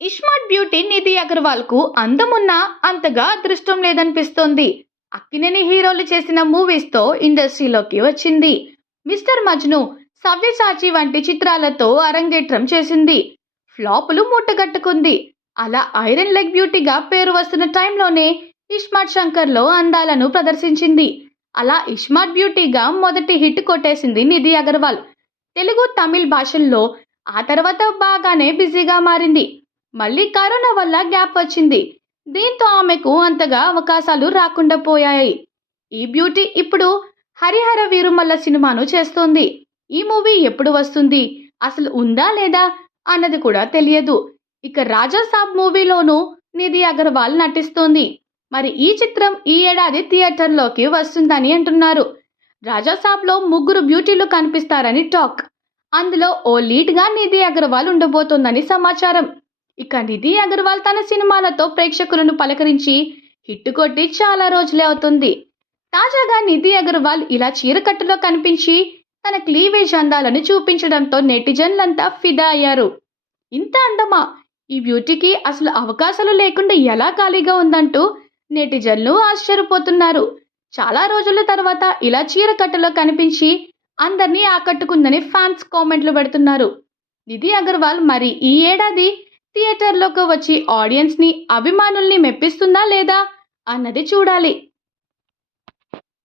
ISmart beauty Nidhi Agarwal కు అందమున్నా అంతగా అదృష్టం లేదనిపిస్తోంది. అక్కినేని హీరోలు చేసిన మూవీస్ తో ఇండస్ట్రీలోకి వచ్చింది. మిస్టర్ మజ్ను, సవ్యసాచి వంటి చిత్రాలతో అరంగేట్రం చేసింది. ఫ్లాపులు మూటగట్టుకుంది. అలా ఐరన్ లెగ్ బ్యూటీగా పేరు వస్తున్న టైంలోనే ఇస్మార్ట్ శంకర్ లో అందాలను ప్రదర్శించింది. అలా ఇస్మార్ట్ బ్యూటీగా మొదటి హిట్ కొట్టేసింది నిధి అగర్వాల్. తెలుగు, తమిళ్ భాషల్లో ఆ తర్వాత బాగానే బిజీగా మారింది. మళ్ళీ కరోనా వల్ల గ్యాప్ వచ్చింది. దీంతో ఆమెకు అంతగా అవకాశాలు రాకుండా పోయాయి. ఈ బ్యూటీ ఇప్పుడు హరిహర వీరుమల్ల సినిమాను చేస్తోంది. ఈ మూవీ ఎప్పుడు వస్తుంది, అసలు ఉందా లేదా అన్నది కూడా తెలియదు. ఇక రాజా సాబ్ మూవీలోనూ నిధి అగర్వాల్ నటిస్తోంది. మరి ఈ చిత్రం ఈ ఏడాది థియేటర్లోకి వస్తుందని అంటున్నారు. రాజా సాబ్లో ముగ్గురు బ్యూటీలు కనిపిస్తారని టాక్. అందులో ఓ లీడ్గా నిధి అగర్వాల్ ఉండబోతోందని సమాచారం. ఇక నిధి అగర్వాల్ తన సినిమాలతో ప్రేక్షకులను పలకరించి హిట్ కొట్టి చాలా రోజులే అవుతుంది. తాజాగా నిధి అగర్వాల్ ఇలా చీరకట్టులో కనిపించి తన క్లీవేజ్ అందాలను చూపించడంతో నెటిజన్లంతా ఫిదా అయ్యారు. ఇంత అందమా, ఈ బ్యూటీకి అసలు అవకాశాలు లేకుండా ఎలా ఖాళీగా ఉందంటూ నెటిజన్లు ఆశ్చర్యపోతున్నారు. చాలా రోజుల తర్వాత ఇలా చీరకట్టులో కనిపించి అందరినీ ఆకట్టుకుందని ఫ్యాన్స్ కామెంట్లు పెడుతున్నారు. నిధి అగర్వాల్ మరి ఈ ఏడాది థియేటర్లోకి వచ్చి ఆడియన్స్ని, అభిమానుల్ని మెప్పిస్తుందా లేదా అన్నది చూడాలి.